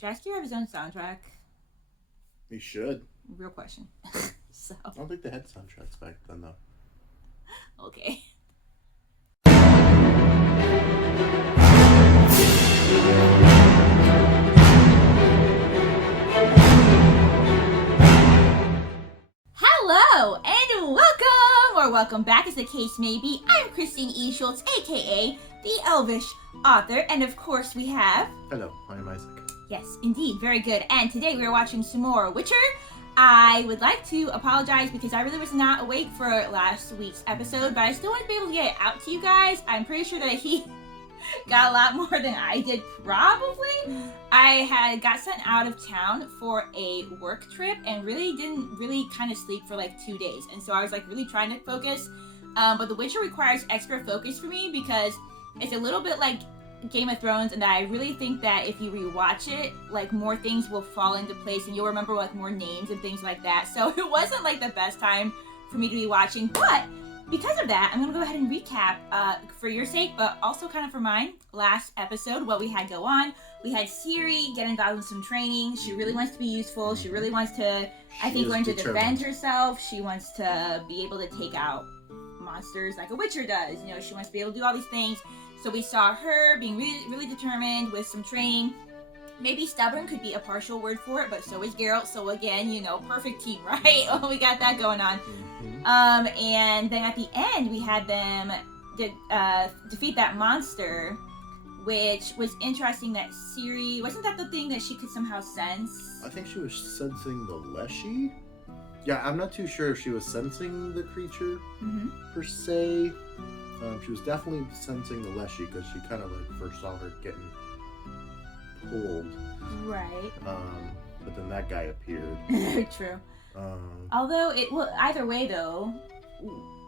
Should Askey have his own soundtrack? He should. Real question. So. I don't think they had soundtracks back then, though. Okay. Hello and welcome, or welcome back as the case may be. I'm Christine E. Schulze, aka the Elvish author, and of course we have... Hello, I'm Isaac. Yes, indeed, very good. And today we're watching some more Witcher. I would like to apologize because I really was not awake for last week's episode, but I still want to be able to get it out to you guys. I'm pretty sure that he got a lot more than I did, probably. I got sent out of town for a work trip and didn't kind of sleep for like 2 days. And so I was like really trying to focus. But The Witcher requires extra focus for me because it's a little bit like Game of Thrones, and that I really think that if you rewatch it, like more things will fall into place and you'll remember like more names and things like that. So it wasn't like the best time for me to be watching, but because of that, I'm gonna go ahead and recap for your sake, but also kind of for mine. Last episode, what we had go on. We had Ciri get involved in some training. She really wants to be useful. She really wants to, I think, learn to defend herself. She wants to be able to take out monsters like a Witcher does. You know, she wants to be able to do all these things. So we saw her being really, really determined with some training. Maybe stubborn could be a partial word for it, but so is Geralt. So again, you know, perfect team, right? Oh, we got that going on. And then at the end, we had them defeat that monster, which was interesting that Ciri, wasn't that the thing that she could somehow sense? I think she was sensing the Leshy. Yeah, I'm not too sure if she was sensing the creature per se. She was definitely sensing the Leshy because she kind of like first saw her getting pulled. Right. But then that guy appeared. True. Although either way though,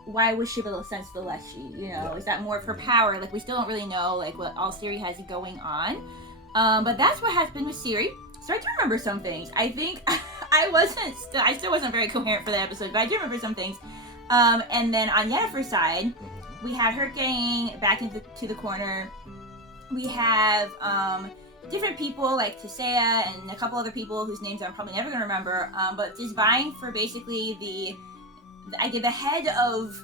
why was she able to sense the Leshy? You know, is that more of her power? Like we still don't really know like what all Ciri has going on. But that's what happened with Ciri. So I do remember some things. I think I still wasn't very coherent for that episode, but I do remember some things. And then on Yennefer's side, we had her getting back into the corner. We have different people like Tisea and a couple other people whose names I'm probably never going to remember, but just vying for basically the head of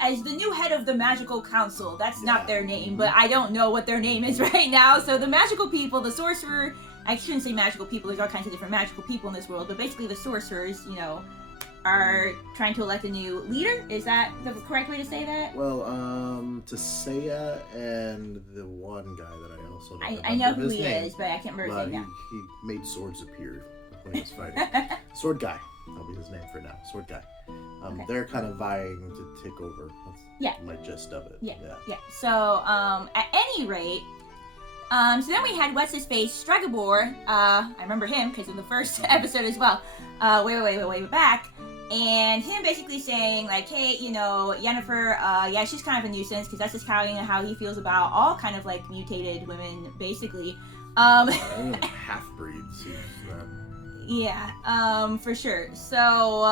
as the new head of the magical council. That's not their name, but I don't know what their name is right now. So the magical people, the sorcerer, I shouldn't say magical people, there's all kinds of different magical people in this world, but basically the sorcerers, you know, are trying to elect a new leader. Is that the correct way to say that? Well, Tisea and the one guy that I also don't remember I know who his he name, is, but I can't remember his name now. He made swords appear when he was fighting. Sword guy. That'll be his name for now. Sword guy. Okay. They're kind of vying to take over. That's my gist of it. Yeah. So, at any rate, so then we had what's his face, Stregobor. I remember him because in the first episode as well. Way back. And him basically saying, like, hey, you know, Yennefer, she's kind of a nuisance, because that's just kind of how he feels about all kind of, like, mutated women, basically. Half-breeds. Yeah, for sure. So,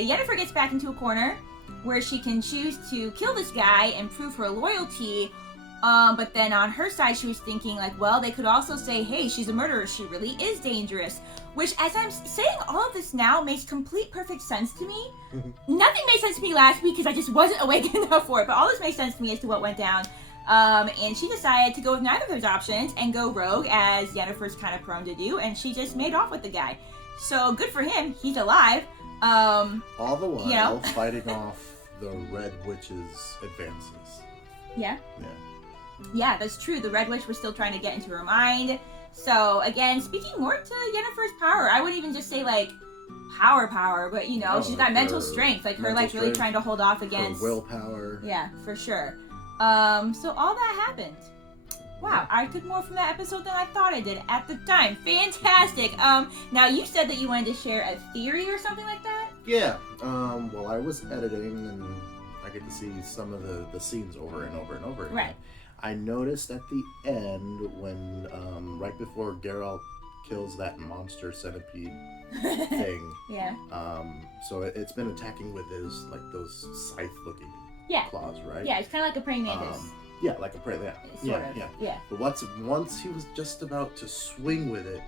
Yennefer gets back into a corner where she can choose to kill this guy and prove her loyalty. But then on her side, she was thinking, like, well, they could also say, hey, she's a murderer. She really is dangerous. Which, as I'm saying all of this now, makes complete perfect sense to me. Nothing made sense to me last week because I just wasn't awake enough for it. But all this makes sense to me as to what went down. And she decided to go with neither of those options and go rogue, as Yennefer's kind of prone to do. And she just made off with the guy. So good for him. He's alive. All the while, you know, fighting off the Red Witch's advances. Yeah, that's true. The Red Witch was still trying to get into her mind. So, again, speaking more to Yennefer's power, I wouldn't even just say, like, power, but, you know, she's got mental strength. Like, her, like, really trying to hold off against... Her willpower. Yeah, for sure. So all that happened. Wow, I took more from that episode than I thought I did at the time. Fantastic. Now, you said that you wanted to share a theory or something like that? Yeah. Well, I was editing, and I get to see some of the scenes over and over and over again. Right. I noticed at the end when, right before Geralt kills that monster centipede thing. Yeah. So it's been attacking with his, like, those scythe-looking claws, right? Yeah, it's kind of like a praying mantis. Yeah, like a prey. Sort of. Yeah. But once he was just about to swing with it,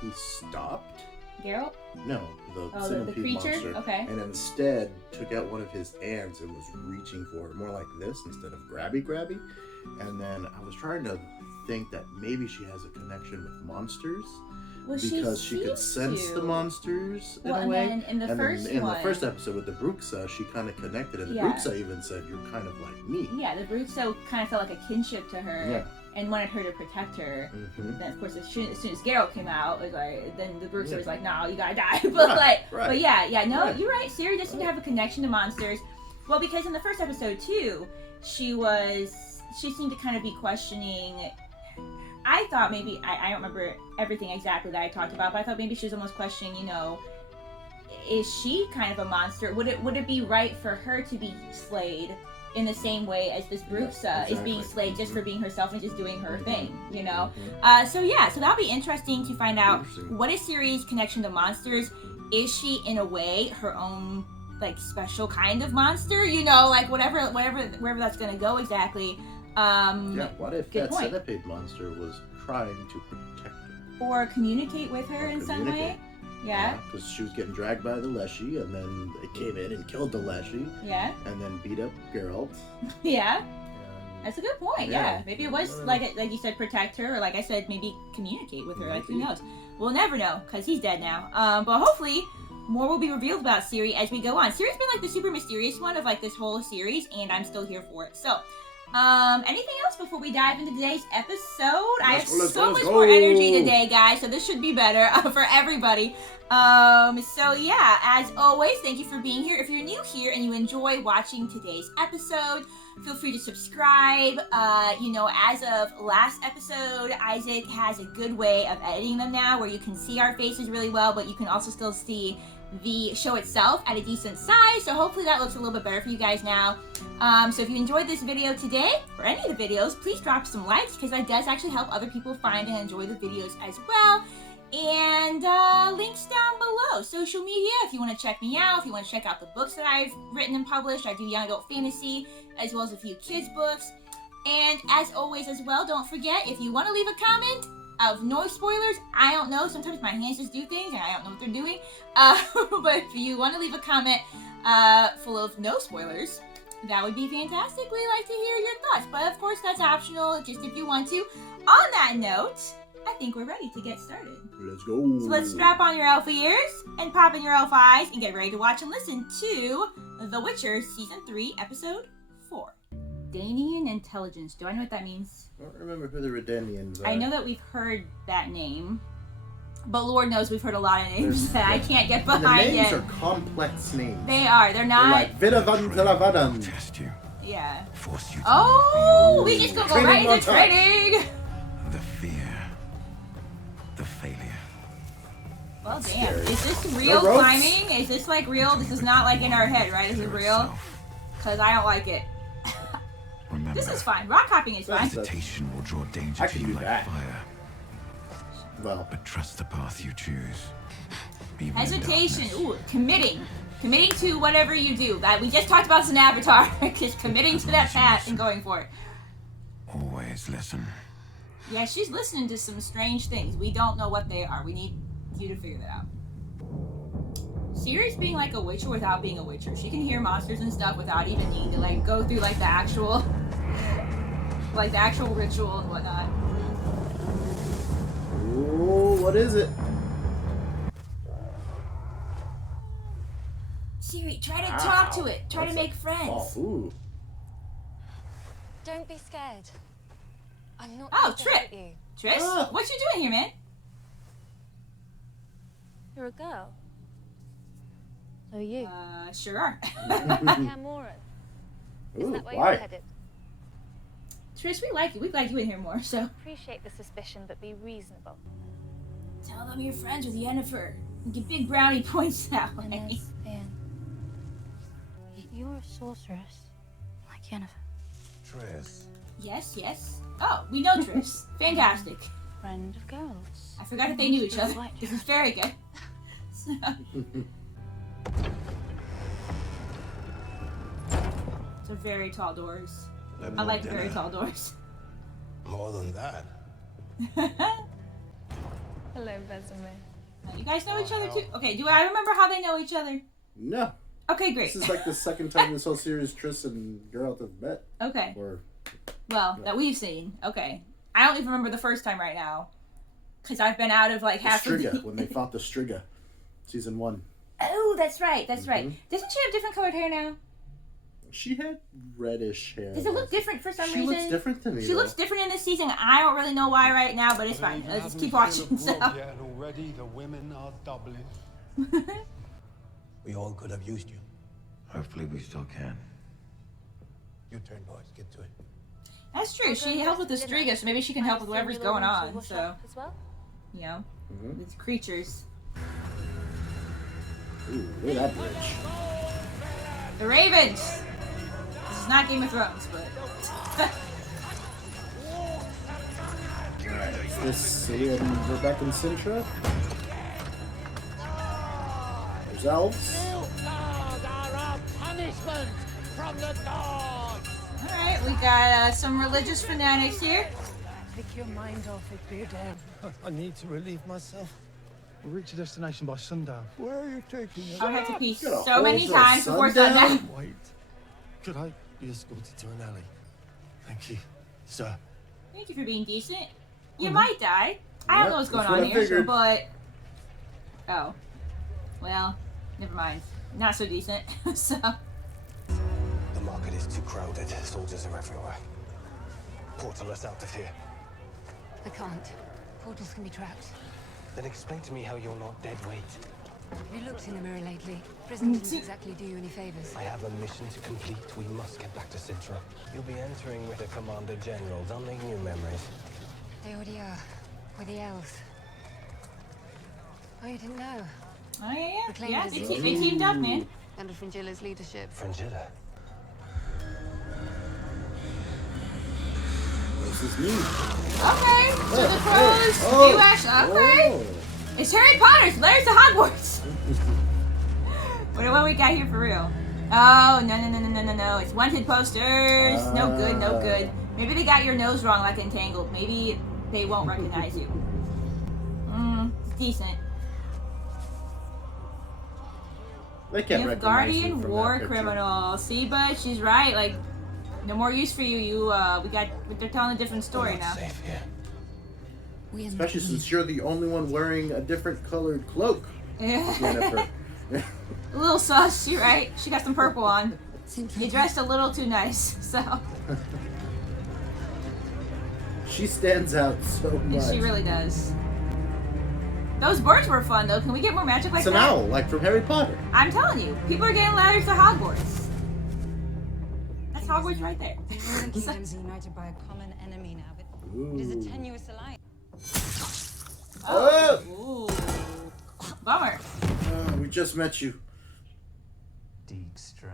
he stopped. Geralt? No, the centipede creature? monster. Okay. And instead took out one of his hands and was reaching for it, more like this instead of grabby. And then I was trying to think that maybe she has a connection with monsters. Well, because she could sense the monsters in a and way. Then in the first episode with the Bruxa, she kind of connected, and the Bruxa even said, "You're kind of like me." Yeah, the Bruxa kind of felt like a kinship to her, and wanted her to protect her. Mm-hmm. Then, of course, as soon as Geralt came out, it was like, then the Bruxa was like, "No, you gotta die." But but you're right. Ciri does seem to have a connection to monsters. Well, because in the first episode too, she seemed to kind of be questioning. I thought maybe, I don't remember everything exactly that I talked about, but I thought maybe she was almost questioning, is she kind of a monster? Would it be right for her to be slayed in the same way as this Bruxa is being slayed just for being herself and just doing her thing, So that'll be interesting to find out what is Ciri's connection to monsters. Is she, in a way, her own, like, special kind of monster? Like, wherever that's going to go exactly. What if that centipede monster was trying to protect her? Or communicate with her in some way? Yeah. Because she was getting dragged by the Leshy, and then they came in and killed the Leshy. Yeah. And then beat up Geralt. Yeah. That's a good point, yeah. Maybe it was, like you said, protect her, or like I said, maybe communicate with her. Like, who knows? We'll never know, because he's dead now. But hopefully, more will be revealed about Ciri as we go on. Ciri's been, like, the super mysterious one of, like, this whole series, and I'm still here for it. So, anything else before we dive into today's episode? I have so much more energy today, guys, so this should be better for everybody. As always, thank you for being here. If you're new here and you enjoy watching today's episode, feel free to subscribe. As of last episode, Isaac has a good way of editing them now where you can see our faces really well, but you can also still see the show itself at a decent size, so hopefully that looks a little bit better for you guys now. So if you enjoyed this video today, or any of the videos, please drop some likes, because that does actually help other people find and enjoy the videos as well. And links down below. Social media, if you want to check me out, if you want to check out the books that I've written and published. I do young adult fantasy, as well as a few kids books. And as always as well, don't forget, if you want to leave a comment of no spoilers, I don't know, sometimes my hands just do things and I don't know what they're doing. But if you want to leave a comment full of no spoilers, that would be fantastic. We like to hear your thoughts, but of course that's optional, just if you want to. On that note, I think we're ready to get started. Let's go. So let's strap on your elf ears and pop in your elf eyes and get ready to watch and listen to The Witcher Season 3, Episode 4. Redanian intelligence. Do I know what that means? I don't remember who the Redanians are. I know that we've heard that name, but Lord knows we've heard a lot of names that I can't get behind yet. The names are complex names. They are. They're not. They're like Vidavantalavan. Test you. Yeah. Force you to we just gonna go right into training. the fear. The failure. Well, damn. Is this real climbing? Is this like real? This is not like in our head, right? Is it real? Because I don't like it. Remember, this is fine. Rock hopping is fine. hesitation will draw danger to you like fire. Well, but trust the path you choose. Even hesitation. Ooh, committing. Committing to whatever you do. That we just talked about this in Avatar. Just committing to that path and going for it. Always listen. Yeah, she's listening to some strange things. We don't know what they are. We need you to figure that out. Ciri's being like a witcher without being a witcher. She can hear monsters and stuff without even needing to like go through like the actual ritual and whatnot. Ooh, what is it? Ciri, try to talk to it. Try to make friends. Ooh. Don't be scared. I'm not Oh, going to hurt Trip. you. Trish, what you doing here, man? You're a girl. So are you. Sure are. Camoran. Is that where why? you're headed? Trish, we like you. We'd like you in here more, so. Appreciate the suspicion, but be reasonable. Tell them you're friends with Yennefer. And get big brownie points that way. And there's Ian. You're a sorceress, like Yennefer. Triss. Yes, yes. Oh, we know Trish. Fantastic. Friend of girls. I forgot that they knew each other. This is very good. So. Those are very tall doors. I like very tall doors. More than that. Hello, Besame. You guys know each other too? Okay, do I remember how they know each other? No. Okay, great. This is like the second time this whole series Triss and Geralt have met. Okay. Or Well, that we've seen. Okay. I don't even remember the first time right now. Because I've been out of like half of the... when they fought the Striga. Season 1. Oh, that's right. That's right. Doesn't she have different colored hair now? She had reddish hair. Does it look different for some reason? She looks different to me. She looks different in this season. I don't really know why right now, but it's fine. Let's just keep watching. So. Yet already the women are doubling. We all could have used you. Hopefully we still can. Your turn, boys. Get to it. That's true. She helped with the Striga, so maybe she can help with whatever's going on. So, As well? you know, these creatures. Ooh, look at that bridge. The Ravens! This is not Game of Thrones, but... This Ciri and Rebecca and Sintra. There's elves. Alright, we got some religious fanatics here. Take your mind off it, Bearden. I need to relieve myself. We'll reach a destination by sundown. Where are you taking us? I'll have to pee Got a so many whole times before sundown? sundown. Wait. Could I be escorted to an alley? Thank you, sir. Thank you for being decent. You might die. I don't know what's going that's what on I here, figured. but... Oh. Well, never mind. Not so decent, so... The market is too crowded. Soldiers are everywhere. Portal us out of here. I can't. Portals can be trapped. Then explain to me how you're not dead weight. Have you looked in the mirror lately? Prison didn't exactly do you any favors. I have a mission to complete. We must get back to Sintra. You'll be entering with the Commander General. Don't make new memories. They already are. With the elves. Oh, you didn't know? Oh, yeah. Reclaim Yeah, the they teamed up, man. Under Fringilla's leadership. Frangilla. This is me. Okay, so the crows, you actually, okay. Oh. It's Harry Potter's Letters to Hogwarts. What we got here for real? Oh, no. It's wanted posters. No good, no good. Maybe they got your nose wrong like Entangled. Maybe they won't recognize you. It's decent. They can't recognize you Guardian from war that picture. criminal. See, but she's right. Like, no more use for you. They're telling a different story now. Safe here. Especially since you're the only one wearing a different colored cloak, Jennifer. A little sus, you're right. She got some purple on. You dressed a little too nice, so. She stands out so much. She really does. Those birds were fun, though. Can we get more magic like It's an that? owl, like from Harry Potter. I'm telling you, people are getting ladders to Hogwarts. That's Hogwarts right there. The Northern Kingdoms are united by a common enemy now, but it is a tenuous alliance. Oh! Ooh. Bummer. We just met you. Dijkstra.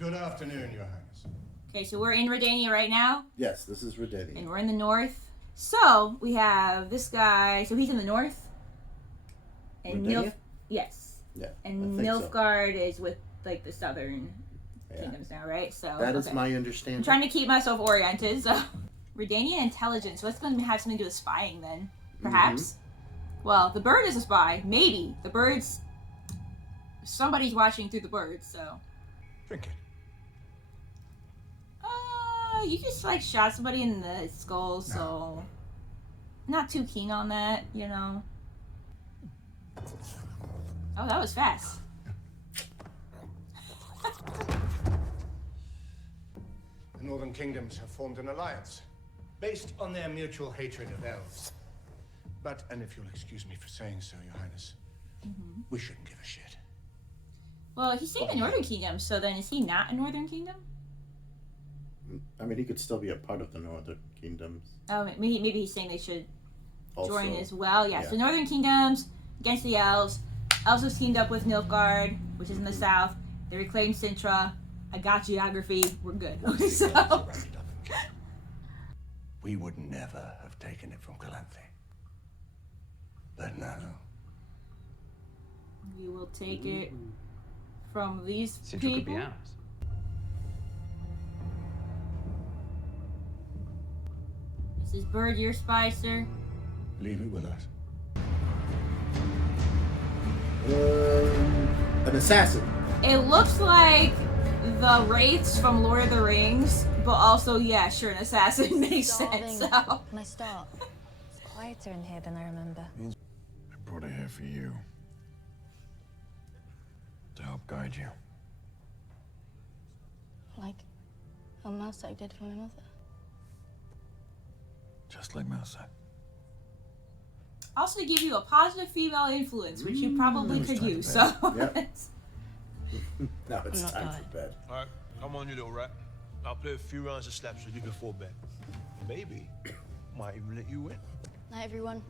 Good afternoon, Your Highness. Okay, so we're in Redania right now, Yes, this is Redanian. and we're in the north. So, we have this guy. So, he's in the north. And Redania? Yes. Yeah. And I think so. Nilfgaard is with, like, the southern Yeah. kingdoms now, right? So That is okay. my I'm understanding. trying to keep myself oriented, so... Redanian intelligence. So that's going to have something to do with spying, then. Perhaps? Well, the bird is a spy. Maybe. The bird's... Somebody's watching through the birds, so... Drink it. You just, like, shot somebody in the skull, so... Not too keen on that, you know? Oh, that was fast. The Northern Kingdoms have formed an alliance based on their mutual hatred of elves. But, and if you'll excuse me for saying so, Your Highness, we shouldn't give a shit. Well, he's saying the Northern Kingdom, so then is he not a Northern Kingdom? I mean, he could still be a part of the Northern Kingdoms. Oh, maybe he's saying they should Also, join as well. Yeah, yeah. so Northern Kingdoms against the Elves. Elves was teamed up with Nilfgaard, which is in the south. They reclaimed Sintra. I got geography. We're good. So, We would never have taken it from Calanthe. But now, we will take it from these Sintra could be people. ours. This bird your spy, sir? Leave it with us. An assassin. It looks like the wraiths from Lord of the Rings, but also, yeah, sure, an assassin makes sense. So. Can I start? It's quieter in here than I remember. I brought her here for you. To help guide you. Like how Mousak did for my mother. Just like Mousak. Also to give you a positive female influence, which you probably could use. So. Yep. Now it's I'm not time going. for bed. Alright, come on, you little rat. I'll play a few rounds of slaps with you before bed. Maybe might even let you win. Night, everyone.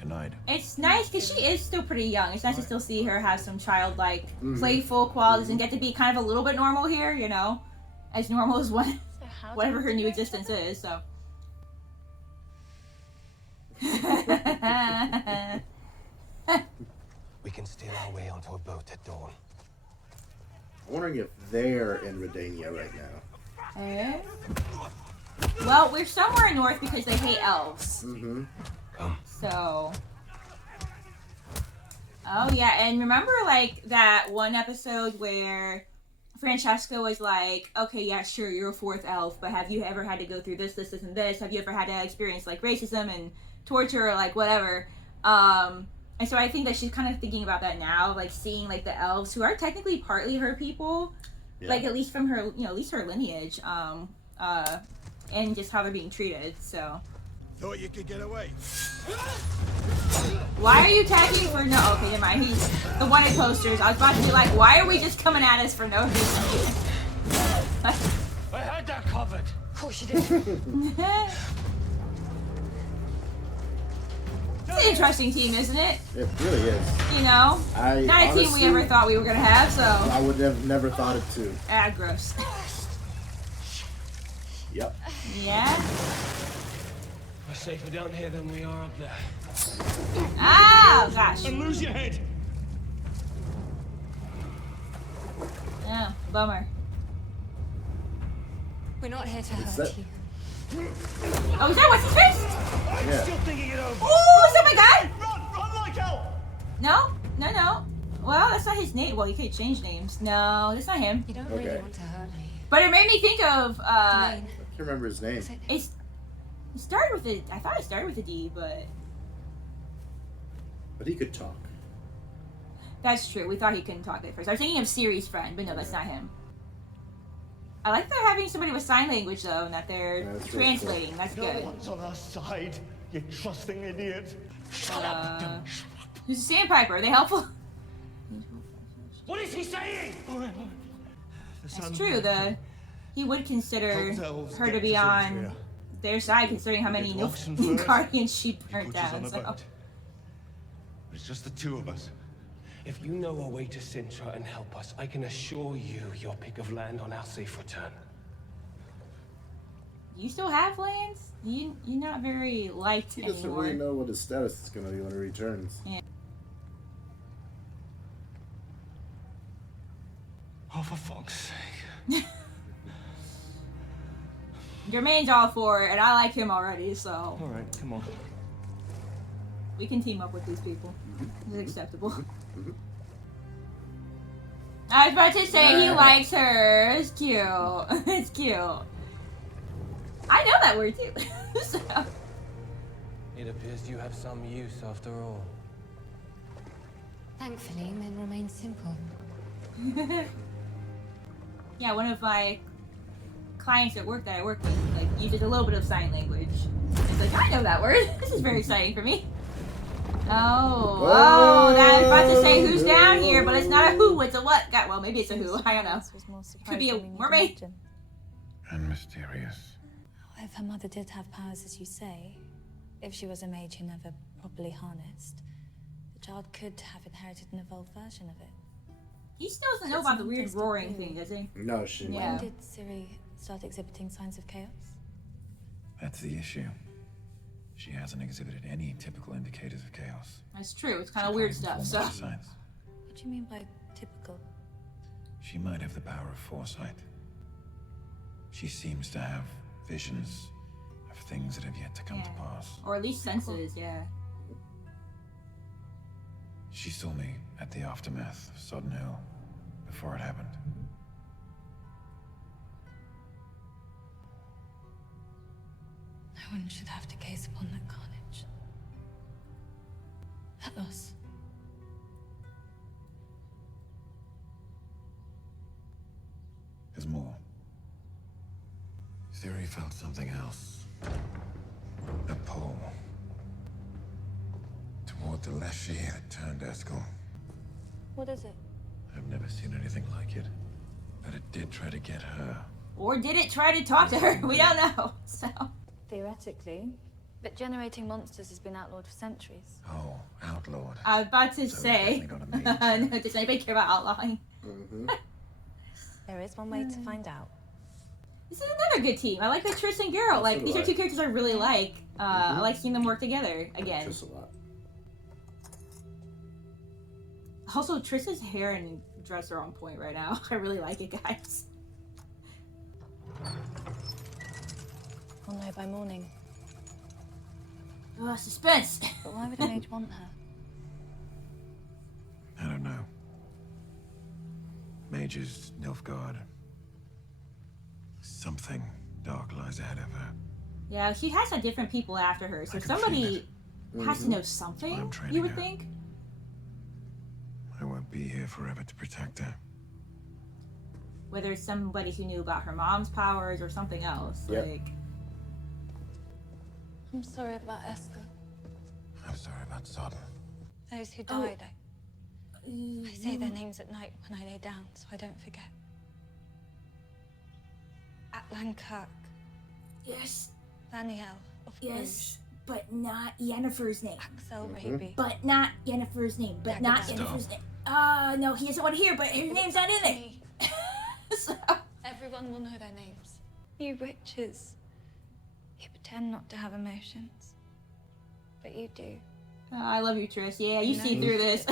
Good night. It's nice because she is still pretty young. It's nice to still see her have some childlike, playful qualities and get to be kind of a little bit normal here, you know? As normal as what, So how do whatever you her new do existence is, so. We can steal our way onto a boat at dawn. I'm wondering if they're in Redania right now. Eh? Well, we're somewhere north because they hate elves. Mm-hmm. Come. So. Oh, yeah, and remember, like, that one episode where Francesca was like, okay, yeah, sure, you're a fourth elf, but have you ever had to go through this, and this? Have you ever had to experience, like, racism and torture or, like, whatever? And so I think that she's kind of thinking about that now, like, seeing, like, the elves, who are technically partly her people, like, at least from her, you know, at least her lineage, and just how they're being treated, so. Thought you could get away. Why are you attacking for no? Okay, never mind. He's the wanted posters. I was about to be like, why are we just coming at us for no reason? I had that covered. Of course you did. It's an interesting team, isn't it? It really is. You know, I not a team we honestly- ever thought we were gonna have. So I would have never thought it too. gross. Yep. Yeah. We're safer down here than we are up there. Ah, gosh. And lose your head. Oh, bummer. We're not here to It's hurt that- you. Oh, is that what's his face? Yeah. Still thinking it over. Oh, is that my guy? Run like hell. No. Well, that's not his name. Well, you could change names. No, that's not him. You don't Okay. really want to hurt me. But it made me think of Dwayne, I can't remember his name. it started with a. I thought it started with a D, but But he could talk. that's true. We thought he couldn't talk at first. I was thinking of Ciri's friend, but no, that's not him. I like they're having somebody with sign language though, and that they're Yeah, that's translating. That's No good. one's on our side. You trusting idiot. Who's a sandpiper? Are they helpful? What is he saying? It's true. He would consider Help elves her get to be to on Zentria. their side, considering how many Get Oxen first. Guardian she He burnt puts us on down. a So. boat. It's just the two of us. If you know a way to Sintra and help us, I can assure you your pick of land on our safe return. You still have lands? You're not very liked He doesn't anymore. really know what his status is going to be when he returns. Yeah. Oh, for fuck's sake. Jermaine's all for it, and I like him already, so All right, come on. we can team up with these people. It's acceptable. I was about to say he likes her. It's cute. It's cute. I know that word too. So. It appears you have some use after all. thankfully, men remain simple. Yeah, one of my clients at work that I work with like uses a little bit of sign language. It's like, I know that word. This is very exciting for me. Oh, I was about to say who's down here, but it's not a who, it's a what. Well, maybe it's a who. I don't know. Could be a mermaid. And mysterious. If her mother did have powers, as you say, if she was a mage who never properly harnessed, the child could have inherited an evolved version of it. He still doesn't know about the weird roaring thing, does he? No, she Yeah. When did Ciri start exhibiting signs of chaos? That's the issue. She hasn't exhibited any typical indicators of chaos. That's true. It's kind of weird stuff. So. Signs. What do you mean by typical? She might have the power of foresight. She seems to have visions of things that have yet to come to pass. Or at least senses, yeah. She saw me at the aftermath of Sodden Hill before it happened. No one should have to gaze upon that carnage. That loss. There's more. Ciri felt something else. A pull. Toward the Leshy that turned Eskel. What is it? I've never seen anything like it. But it did try to get her. Or did it try to talk to her? We don't know. So Theoretically. But generating monsters has been outlawed for centuries. Oh, outlawed. I was about to So say. definitely not a mage. No, does anybody care about outlawing? There is one way to find out. This is another good team. I like that Triss and Geralt. Like, these are two characters I really like. I like seeing them work together again. Triss a lot. Also, Triss's hair and dress are on point right now. I really like it, guys. We'll know by morning. Oh, suspense. But why would a mage want her? I don't know. Mages, Nilfgaard. Something dark lies ahead of her. Yeah, she has had different people after her, so I can somebody feel has to know That's why I'm something, training you would her. think. I won't be here forever to protect her. Whether it's somebody who knew about her mom's powers or something else. Yep. Like, I'm sorry about Eskel. I'm sorry about Sodden. Those who died. I say their names at night when I lay down, so I don't forget. At Lankirk, yes, Daniel of yes, but not Yennefer's name. Axel Raby. But not Yennefer's name. But not Yennefer's name. No, he doesn't want to hear, but his name's not in it. So. Everyone will know their names. You witches. You pretend not to have emotions. But you do. Oh, I love you, Triss. Yeah, you No, see you through this.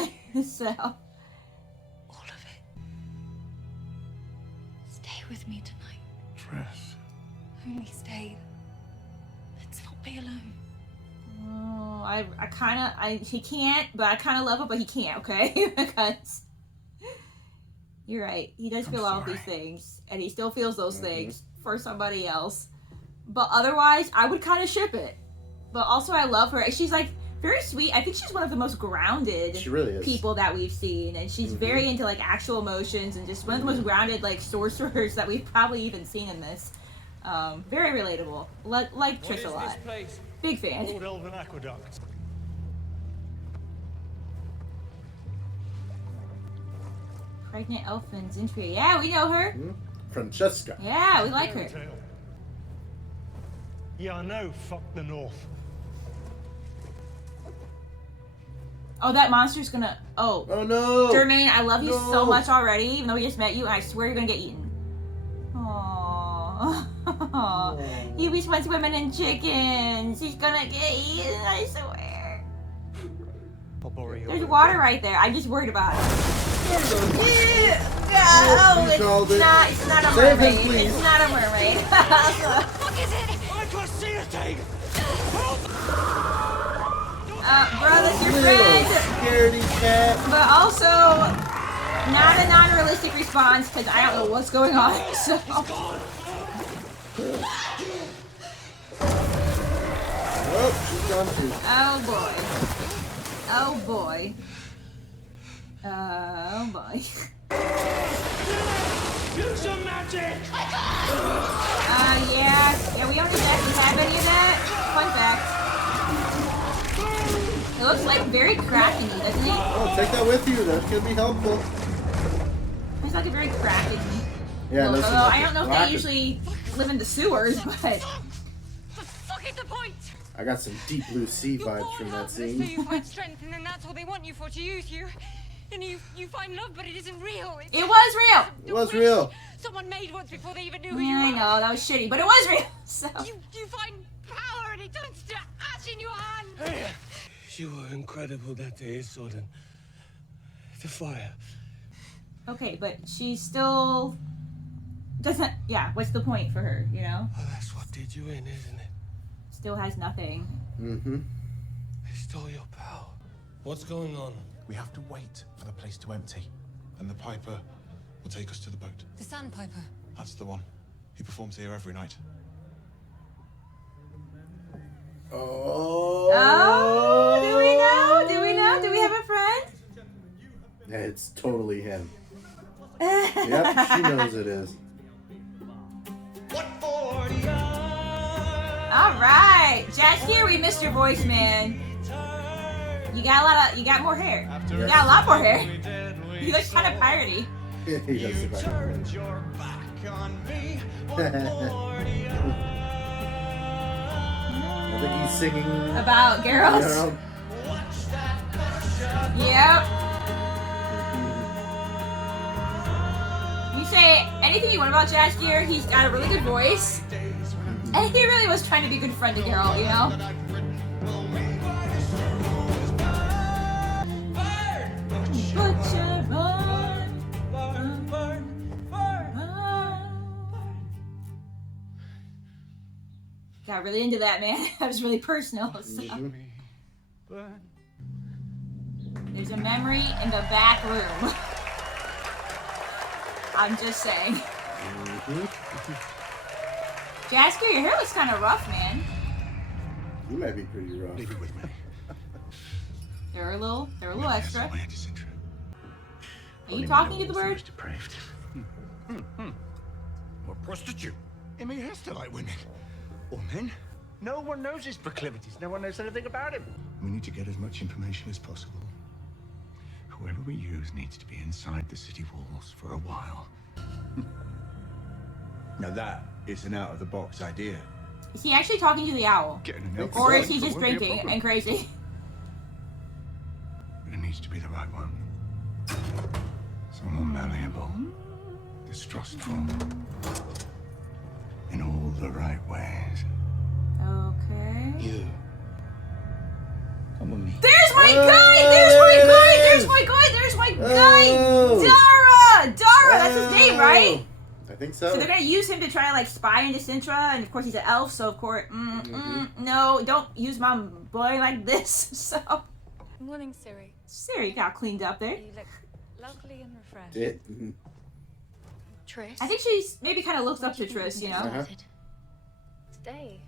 So. All of it. Stay with me tonight. Triss. Only stay. Let's not be alone. Oh, he can't, but I kind of love it, but he can't, okay? Because you're right. He does feel all of these things, and he still feels those things for somebody else. But otherwise, I would kind of ship it. But also, I love her. She's like very sweet. I think she's one of the most grounded She really is. people that we've seen, and she's very into like actual emotions and just one of the most grounded like sorcerers that we've probably even seen in this. Very relatable. Like Triss a lot. Big fan. Old Elven Aqueduct. Pregnant elfin Zintria. Yeah, we know her. Francesca. Yeah, we like her. Fairy tale. Yeah, I know. Fuck the North. Oh, that monster's gonna. Oh. Oh no! Jermaine, I love you so No. much already, even though we just met you, and I swear you're gonna get eaten. Aww. He always wants women and chickens. He's gonna get eaten, I swear. I'll borrow you. There's water right there. I'm just worried about it. You Oh, called it. it's not a Save him, mermaid. please. It's not a mermaid. I can't see a thing! Bro, that's your Little friend. scaredy cat. But also, not a non-realistic response, because I don't know what's going on, so... Oh, she's gone too. Oh boy. Oh boy. Oh boy. Use your magic! Yeah, we don't exactly have any of that. Fun fact. It looks like very cracking, doesn't it? Oh, take that with you. That's gonna be helpful. It's like a very cracking. Yeah, look. listen, Although like I don't know if they cracking. usually live in the sewers, but... The fuck is the point? I got some deep blue sea You're vibes born from that helpless, so scene. you find strength, and then that's all they want you for, to use you. And you find love, but it isn't real. It's It was real! It was real. Someone made once before they even knew who you I were. know, that was shitty, but it was real, so... You find power, and it turns to ash in your hand. You were incredible that day, Sodden. The fire. Okay, but she still... doesn't... Yeah, what's the point for her, you know? Oh, that's what did you in, isn't it? still has nothing. Mm-hmm. They stole your pal. What's going on? We have to wait for the place to empty, and the Piper will take us to the boat. The Sandpiper. That's the one. He performs here every night. Oh. Oh, do we know? Do we know? Do we have a friend? It's totally him. Yep, she knows it is. All right, Jasky, we missed your voice, man. You got more hair. You got a lot more hair. You look kind of piratey. He does look like I think he's singing About Geralt. Yep. You say anything you want about Jasky, he's got a really good voice. And he really was trying to be a good friend to Geralt, you know? Butcher, got really into that, man. That was really personal. So. There's a memory in the back room. I'm just saying. Jasky, your hair looks kind of rough, man. You might be pretty rough. Leave it with me. They're a little extra. Are Are you talking to the bird? Depraved. Or prostitute. He may has to like women. Or men. No one knows his proclivities. No one knows anything about him. We need to get as much information as possible. Whoever we use needs to be inside the city walls for a while. Now that is an out-of-the-box idea. Is he actually talking to the owl? Getting an elf Or is inside he just won't be a drinking problem. and crazy? But it needs to be the right one. Someone malleable, distrustful, in all the right ways. Okay. You. Come with me. There's my guy! There's my guy! There's my guy! There's my guy! Dara! Dara! That's his name, right? I think so. So they're gonna use him to try to like spy into Sintra, and of course he's an elf, so of course, no, don't use my boy like this. So, Morning, Ciri. Ciri got cleaned up there. You look lovely and refreshed. Triss. I think she's maybe kind of looks up to Triss, you know. Today.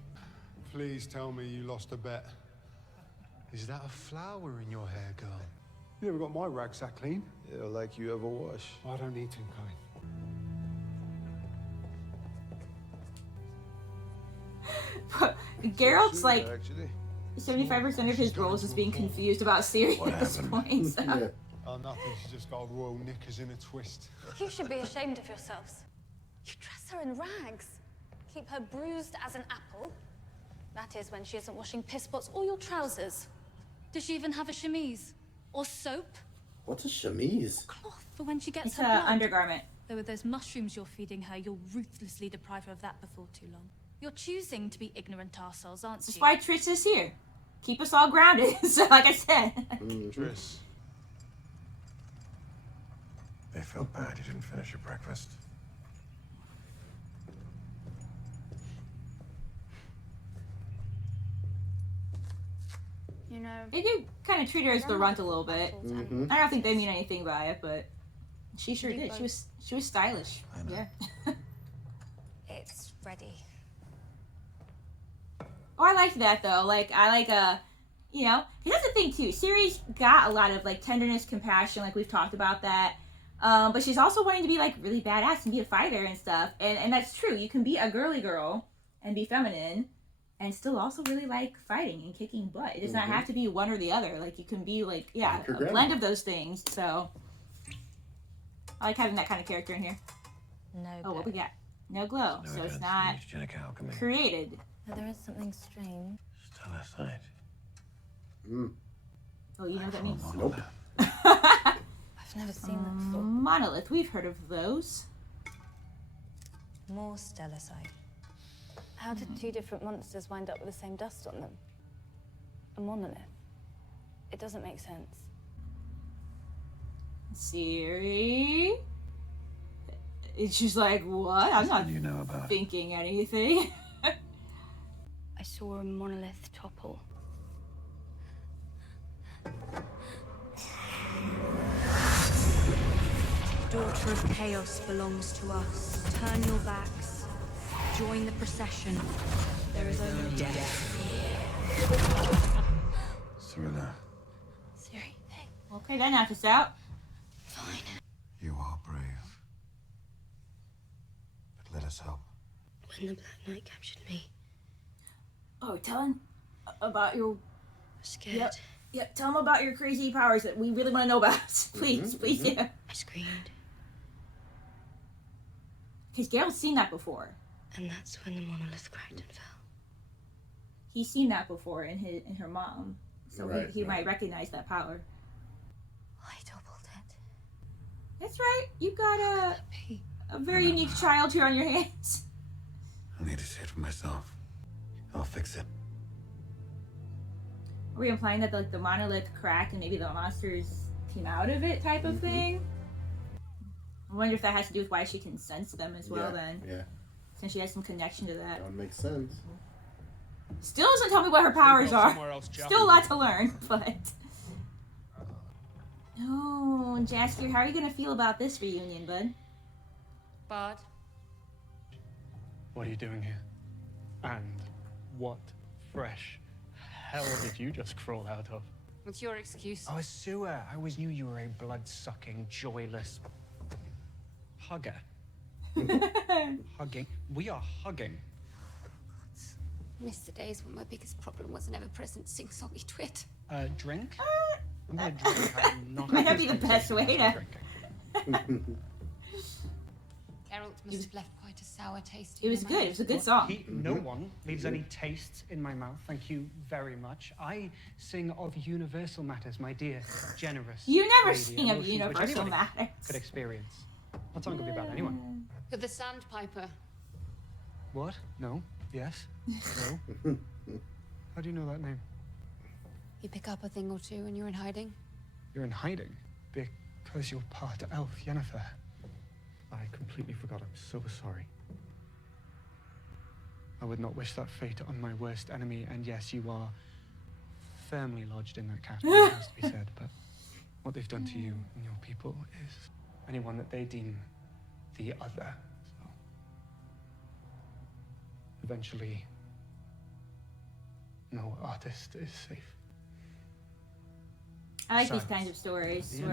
Please tell me you lost a bet. Is that a flower in your hair, girl? You never got my rucksack clean. Yeah, like you ever wash. I don't need to, kind. Geralt's like Actually. 75% of his roles is being confused about Ciri at this point. So. Yeah. Oh, nothing. She's just got royal knickers in a twist. You should be ashamed of yourselves. You dress her in rags. Keep her bruised as an apple. That is when she isn't washing piss spots or your trousers. Does she even have a chemise? Or soap? What's a chemise? Cloth for when she gets It's her an blood. undergarment. Though with those mushrooms you're feeding her, you'll ruthlessly deprive her of that before too long. You're choosing to be ignorant arseholes, aren't you? That's why Triss is here. Keep us all grounded. So, like I said. Triss. They felt bad you didn't finish your breakfast. You know, They do kind of treat her as the runt a little bit. Mm-hmm. I don't think they mean anything by it, but she sure did. She was stylish. I know. Yeah. it's ready. Oh, I liked that though. Like I like you know, 'cause that's the thing too. Ciri's got a lot of like tenderness, compassion, like we've talked about that. But she's also wanting to be like really badass and be a fighter and stuff. And that's true. You can be a girly girl and be feminine and still also really like fighting and kicking butt. It does not have to be one or the other. Like you can be like, yeah, Like her a grandma. blend of those things. So I like having that kind of character in here. No. Oh, what we got? No glow. No So it's evidence not of genetic alchemy. created. But there is something strange. Still aside. Oh, you know what that means? Nope. I've never seen that before. Monolith. We've heard of those. More stellacite. How did two different monsters wind up with the same dust on them? A monolith. It doesn't make sense. Ciri? She's like, what? I'm not You know about it. thinking anything. I saw a monolith topple. Daughter of Chaos belongs to us. Turn your backs. Join the procession. There is only death. Ciri, Ciri, hey. Okay, that knocked us out. Fine. you are brave. But let us help. When the Black Knight captured me, Oh, tell him about your... I was scared. Yep, tell him about your crazy powers that we really want to know about. Please, please, yeah. I screamed. Because Geralt's seen that before. And that's when the monolith cracked and fell. He's seen that before in her mom. So Right, he right. might recognize that power. I doubled it. That's right. You've got Be. a very unique child here on your hands. I need to see it for myself. I'll fix it. Are we implying that the monolith cracked and maybe the monsters came out of it type of thing? I wonder if that has to do with why she can sense them as well then. Yeah, Since she has some connection to that. that would make sense. Still doesn't tell me what her powers are. Still a lot to learn, but... Oh, Jaskier, how are you going to feel about this reunion, bud? Bard. What are you doing here? And what fresh hell did you just crawl out of? What's your excuse? Oh, a sewer. I always knew you were a blood-sucking, joyless hugger. Hugging. We are hugging. Miss the days when my biggest problem was an ever-present sing-songy twit. Drink? I'm gonna drink. I'm not Might not be the best way to... drinking. Geralt must have left quite a sour taste. It was good. It was a good song. No one leaves any taste in my mouth. Thank you very much. I sing of universal matters, my dear, generous. You never lady, sing of emotions which universal anybody matters. could experience. That song could be about anyone. You're the sandpiper. What? No. Yes. No. How do you know that name? You pick up a thing or two when you're in hiding. You're in hiding because you're part elf, Yennefer. I completely forgot. I'm so sorry. I would not wish that fate on my worst enemy, and yes, you are firmly lodged in that category, it has to be said, but what they've done to you and your people is anyone that they deem the other. So, eventually, no artist is safe. I like these Silence. kinds of stories Yeah.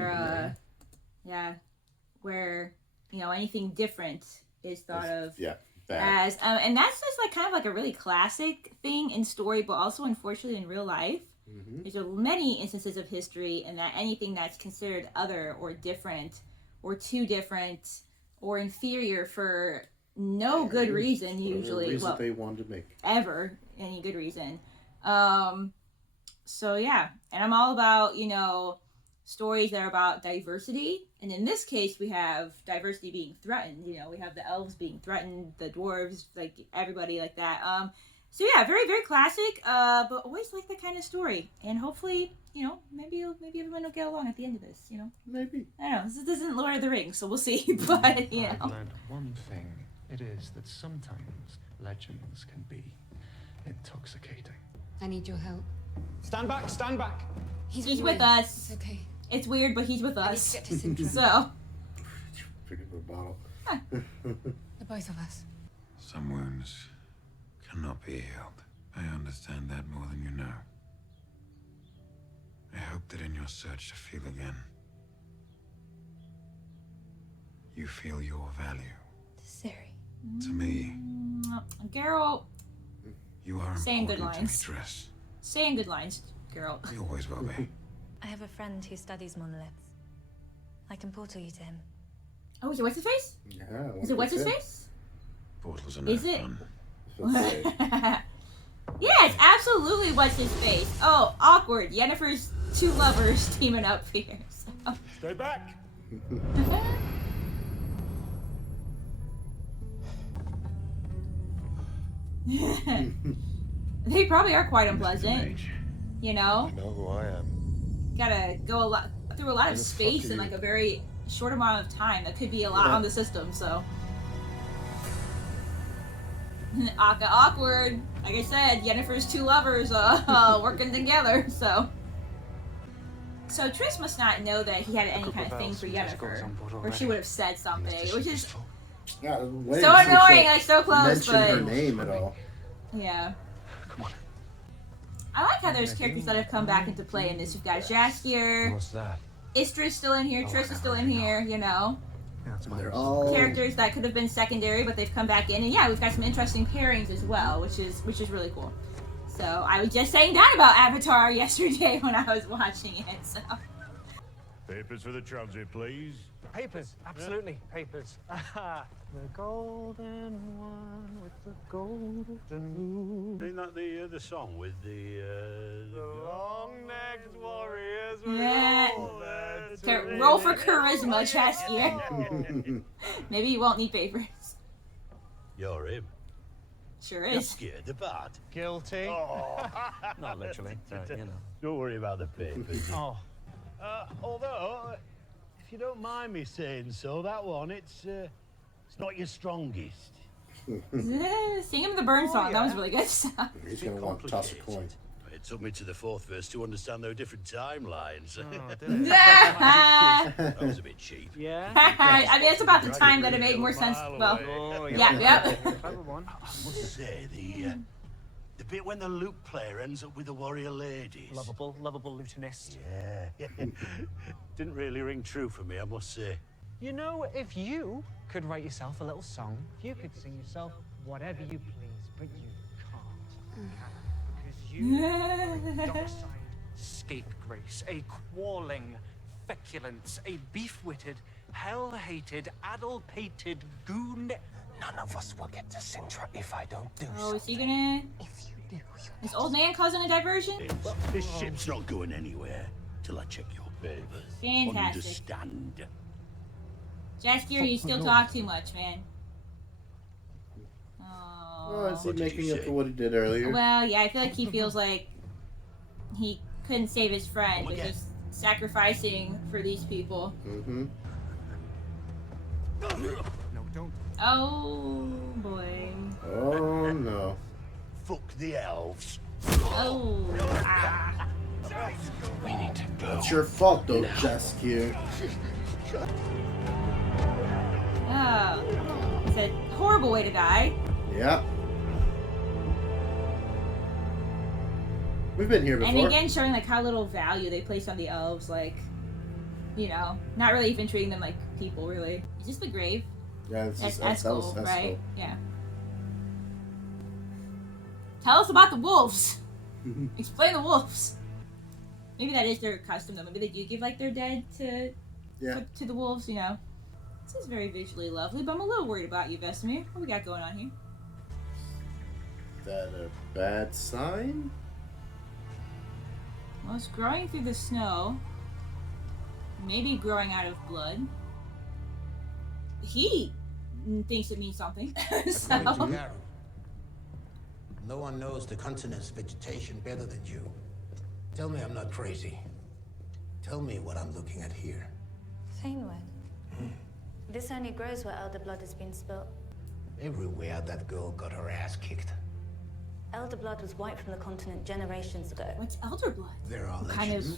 where, where, you know, anything different is thought of Bad. as, and that's just like kind of like a really classic thing in story, but also unfortunately in real life. There's many instances of history and that anything that's considered other or different or too different or inferior for no good reason usually. Reason Well, they wanted to make. ever any good reason. So yeah, and I'm all about, you know, stories that are about diversity, and in this case we have diversity being threatened. You know, we have the elves being threatened, the dwarves, like everybody like that. So yeah, very very classic, but always like that kind of story, and hopefully, you know, maybe everyone will get along at the end of this. You know, maybe. I don't know. This isn't Lord of the Rings, so we'll see. But you I've know, learned one thing. It is that sometimes legends can be intoxicating. I need your help. Stand back! Stand back! he's with us. It's okay. It's weird, but he's with I need us. to get to Sintra. So Pick up a bottle. The both of us. Some wounds cannot be healed. I understand that more than you know. I hope that in your search to feel again, you feel your value. Ciri. To me, Geralt, you are saying good important lines. to Beatrice. Saying good lines, Geralt. You always will be. I have a friend who studies monoliths. I can portal you to him. Oh, is it what's his face? Yeah. Is it what's his face? Portals are Is no it? fun. Yeah, it's absolutely what's his face. Oh, awkward. Yennefer's two lovers teaming up here. So. Stay back! They probably are quite unpleasant. Mage. You know? I know who I am. Gotta go through a lot of Who the fuck space are in you? like a very short amount of time. That could be a lot on the system, so. Awkward. Like I said, Yennefer's two lovers working together, so. So Triss must not know that he had any kind of thing for Yennefer, or she would have said something, which is Yeah, so annoying, like so close, mention but her name at all. yeah. I like how there's characters that have come back into play in this. You've got Jaskier, What's that? Istra's still in here, Triss is still in here, you know. They're all Characters that could have been secondary, but they've come back in, and yeah, we've got some interesting pairings as well, which is really cool. So I was just saying that about Avatar yesterday when I was watching it. So. Papers for the transit, please. Papers, absolutely, papers. The golden one with the golden moon. Ain't that the song with the long-necked warriors Yeah. Roll for charisma, Jaskier. Maybe you won't need papers. You're him. Sure You're is. scared about. Guilty. Oh. Not literally, but, you know. Don't worry about the papers. Oh. Although, if you don't mind me saying so, that one, it's not your strongest. Sing him the Burn song. That was really good. He's going to want to toss a coin. It took me to the fourth verse to understand those different timelines. That was a bit cheap. Yeah. I mean, it's about the time that it made more sense. Well, yeah. I must say, the bit when the lute player ends up with the warrior ladies. Lovable lutenist. Yeah. Didn't really ring true for me, I must say. You know, if you could write yourself a little song, you could sing yourself whatever you please, but you can't. Because you are a dockside scapegrace, a quarling feculence, a beef-witted, hell-hated, addle-pated goon. None of us will get to Sintra if I don't do Oh, is he gonna... Is old man causing a diversion? This ship's not going anywhere till I check your papers. Fantastic. Understand? Jaskier, you still talk too much, man. Oh, is he making up for what he did earlier? Well, yeah, I feel like he feels like he couldn't save his friend, but he's sacrificing for these people. Mm-hmm. No, don't. Oh, boy. Oh, no. Fuck the elves. Oh. Ah. We need to go. It's your fault, though, Jaskier. Oh. It's a horrible way to die. Yep. We've been here before. And again, showing like how little value they place on the elves, like, you know, not really even treating them like people, really. Is this the grave? Yeah, that's Eskel, right? Yeah. Tell us about the wolves. Explain the wolves. Maybe that is their custom, though. Maybe they do give like their dead to the wolves, you know. This is very visually lovely, but I'm a little worried about you, Vesemir. What we got going on here? Is that a bad sign? Well, it's growing through the snow. Maybe growing out of blood. He thinks it means something. So. According to Dara, no one knows the continent's vegetation better than you. Tell me I'm not crazy. Tell me what I'm looking at here. Fainwood. This only grows where elder blood has been spilt. Everywhere that girl got her ass kicked. Elder blood was wiped from the continent generations ago. What's elder blood? There are What legends. kind of...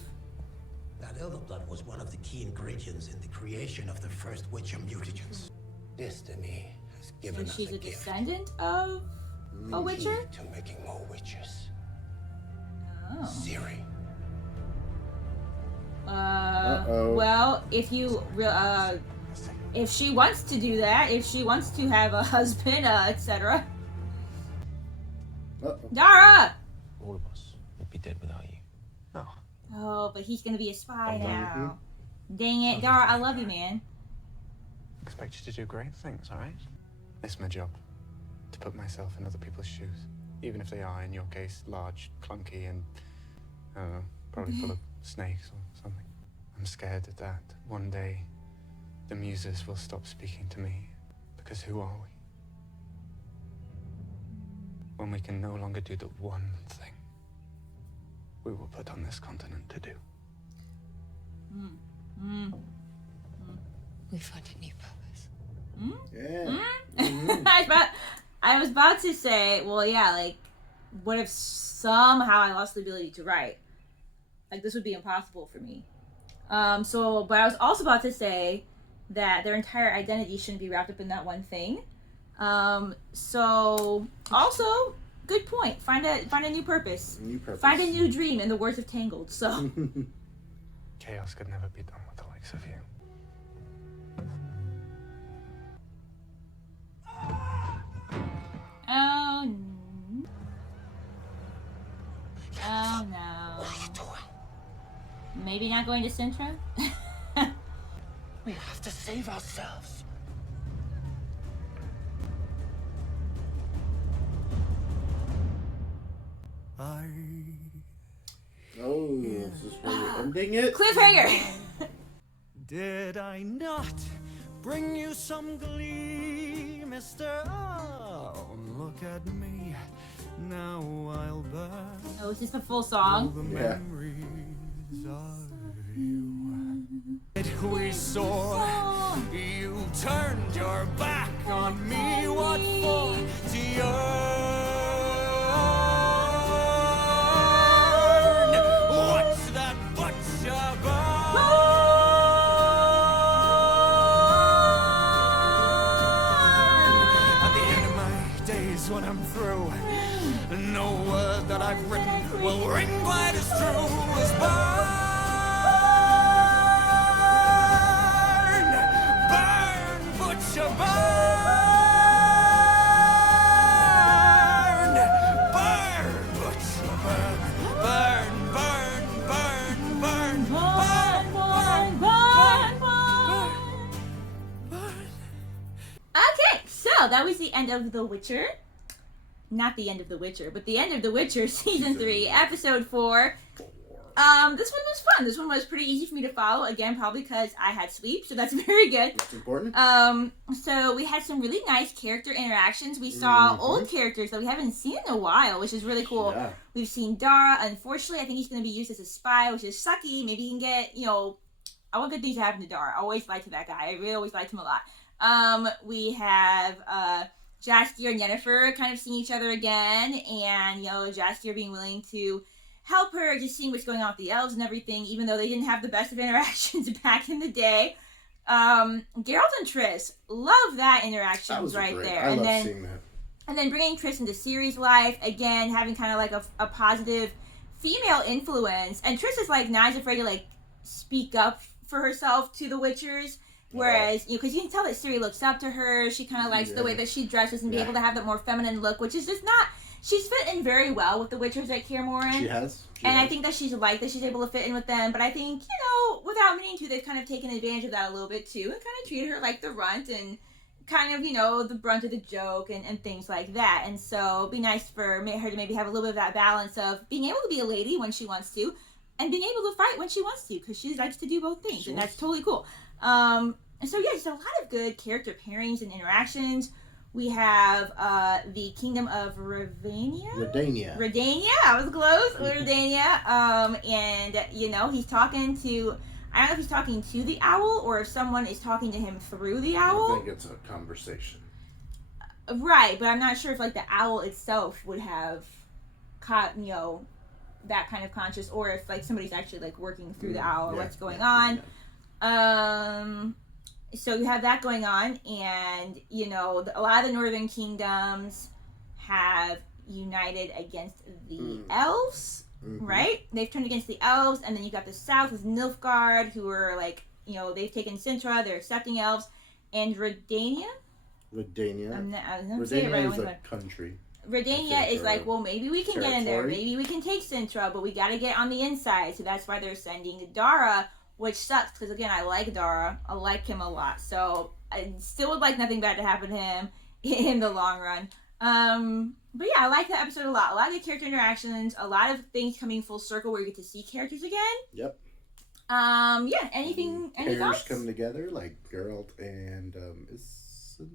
That elder blood was one of the key ingredients in the creation of the first Witcher mutagens. Destiny has given And us she's a gift. descendant of a witcher? Key to making more witches. Oh. Ciri. Well, if she wants to do that, if she wants to have a husband, etc. Dara! All of us would be dead without you. No. Oh, but he's gonna be a spy now. Dang it, Dara, I love you, man. Expect you to do great things, all right? It's my job to put myself in other people's shoes, even if they are, in your case, large, clunky, and I don't know, probably full of snakes or something. I'm scared that one day the muses will stop speaking to me, because who are we? When we can no longer do the one thing we were put on this continent to do. We find a new purpose. Yeah. I was about to say, well, yeah, like, what if somehow I lost the ability to write? Like, this would be impossible for me. But I was also about to say that their entire identity shouldn't be wrapped up in that one thing. Also, good point. Find a new purpose. Find a new dream, in the words of Tangled. So. Chaos could never be done with the likes of you. Oh no. Oh no. What are you doing? Maybe not going to Sintra? We have to save ourselves. Oh, is this where you're ending it? Cliffhanger! Did I not bring you some glee, mister? Oh, look at me. Now I'll burn. Oh, is this the full song? The memories of you. We saw. You turned your back on me. What for? To what's that butcher burn? At the end of my days when I'm through, no word that I've written will ring quite as true as burn. Burn, butcher, burn. Burn, butcher, burn. Burn, burn, burn, burn. Burn, burn, burn, burn. Okay, so that was the end of The Witcher. Not the end of The Witcher, but the end of The Witcher Season 3, Episode 4. This one was fun. This one was pretty easy for me to follow. Again, probably because I had sleep, so that's very good. That's important. So we had some really nice character interactions. We saw old characters that we haven't seen in a while, which is really cool. Yeah. We've seen Dara. Unfortunately, I think he's going to be used as a spy, which is sucky. Maybe he can get, I want good things to happen to Dara. I always liked that guy. I really always liked him a lot. We have, Jaskier and Yennefer kind of seeing each other again, and, Jaskier being willing to help her, just seeing what's going on with the elves and everything, even though they didn't have the best of interactions back in the day. Geralt and Triss, love that interactions right there. I love seeing that. And then bringing Triss into Ciri's life, again, having kind of like a positive female influence. And Triss is like not as afraid to like speak up for herself to the Witchers. Whereas, because you can tell that Ciri looks up to her. She kind of likes the way that she dresses and be able to have that more feminine look, which is just not... She's fit in very well with the Witchers at Kaer Morhen. She has. I think that she's able to fit in with them. But I think, without meaning to, they've kind of taken advantage of that a little bit too. And kind of treated her like the runt and kind of, the brunt of the joke and things like that. And so it'd be nice for her to maybe have a little bit of that balance of being able to be a lady when she wants to and being able to fight when she wants to, because she likes to do both things. Sure. And that's totally cool. And so, just a lot of good character pairings and interactions. We have the Kingdom of Redania. I was close. Redania. And, he's talking to... I don't know if he's talking to the owl or if someone is talking to him through the owl. I think it's a conversation. Right, but I'm not sure if, the owl itself would have caught, that kind of conscious, or if, somebody's actually, working through the owl or what's going on. So you have that going on, and, a lot of the northern kingdoms have united against the elves, right? They've turned against the elves, and then you've got the south with Nilfgaard, who are, they've taken Sintra, they're accepting elves, and Redania? Redania. I'm not saying it right. Redania is a country. Redania is maybe we can get in there, maybe we can take Sintra, but we gotta get on the inside, so that's why they're sending Dara, which sucks, because, again, I like Dara. I like him a lot. So, I still would like nothing bad to happen to him in the long run. But, yeah, I like that episode a lot. A lot of good character interactions. A lot of things coming full circle where you get to see characters again. Yep. Any pairs thoughts? come together, like Geralt and, Istrid.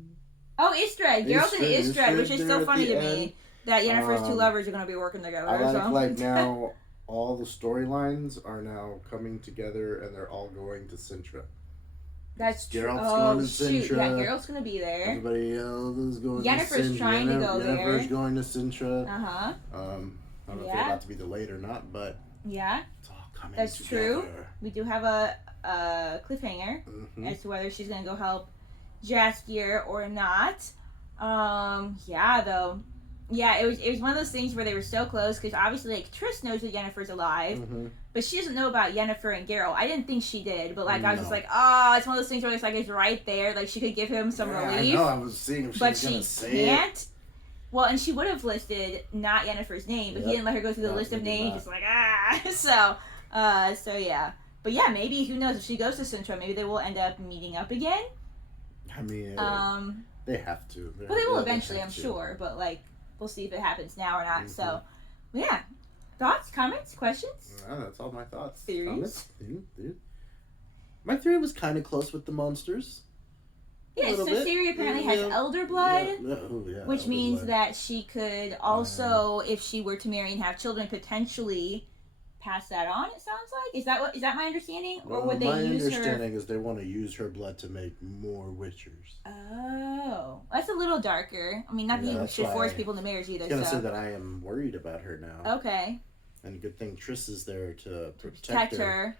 Geralt and Istrid, which is so funny to me that Yennefer's two lovers are going to be working together. I like now... All the storylines are now coming together, and they're all going to Sintra. That's true. Geralt's Oh, going to shoot. Sintra. Yeah, Geralt's going to be there. Everybody else is going Yennefer's to Sintra. trying to go there. Yennefer's going to Sintra. Uh-huh. I don't know if they're about to be delayed or not, but yeah, it's all coming that's together. true. We do have a cliffhanger as to whether she's going to go help Jaskier or not. Yeah, though. Yeah, it was one of those things where they were so close because obviously, like, Triss knows that Yennefer's alive, but she doesn't know about Yennefer and Geralt. I didn't think she did, but like I was just like, oh, it's one of those things where it's like it's right there. Like she could give him some relief. I know. I was seeing if she was gonna say can't. it. Well, and she would have listed not Yennefer's name, but he didn't let her go through the list of names. Just like so yeah. But yeah, maybe who knows if she goes to Sintra, maybe they will end up meeting up again. I mean, they have to. Well, they will eventually, I'm sure, but like. We'll see if it happens now or not. So, yeah. Thoughts, comments, questions? No, that's all my thoughts. Theories? Comments? My theory was kind of close with the monsters. Yeah, so Ciri apparently has elder blood, which elder means blood. that she could also, if she were to marry and have children, potentially pass that on, it sounds like. Is that my understanding? Or would they use her? My understanding is they want to use her blood to make more Witchers. Oh. That's a little darker. I mean, not that you should force people into marriage either. I was going to say that I am worried about her now. Okay. And good thing Triss is there to protect her.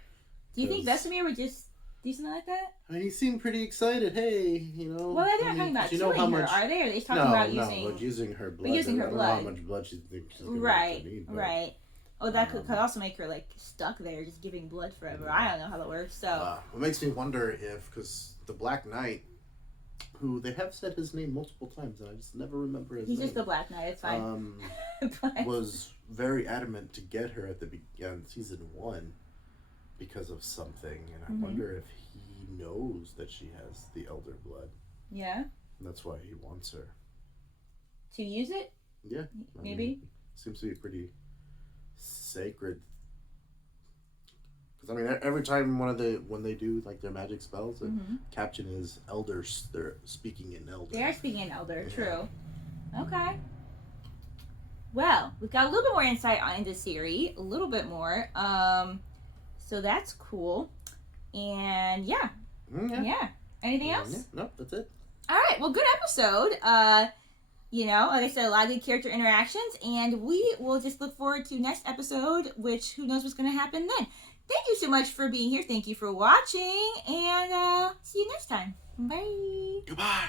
Do you think Vesemir would just do something like that? I mean, he seemed pretty excited. Hey, you know. Well, they're not talking about killing her, are they? Or are they talking about using... No, but using her blood. But using her blood. I don't know how much blood she thinks she's going to need. But, right. Oh, that could also make her, like, stuck there, just giving blood forever. I don't know how that works, so... It makes me wonder if, because the Black Knight, who they have said his name multiple times, and I just never remember his name. He's just the Black Knight, it's fine. Was very adamant to get her at the beginning season 1 because of something, and I wonder if he knows that she has the Elder blood. Yeah? And that's why he wants her. To use it? Yeah. Maybe? Seems to be pretty sacred, because I mean every time when they do like their magic spells, the caption is elders. They're speaking in Elder. They are speaking in Elder. Yeah. True. Okay. Well, we've got a little bit more insight into Ciri, a little bit more. So that's cool. And yeah. Anything else? No, that's it. All right. Well, good episode. You know, like I said, a lot of good character interactions, and we will just look forward to next episode, which who knows what's going to happen then. Thank you so much for being here. Thank you for watching, and see you next time. Bye. Goodbye.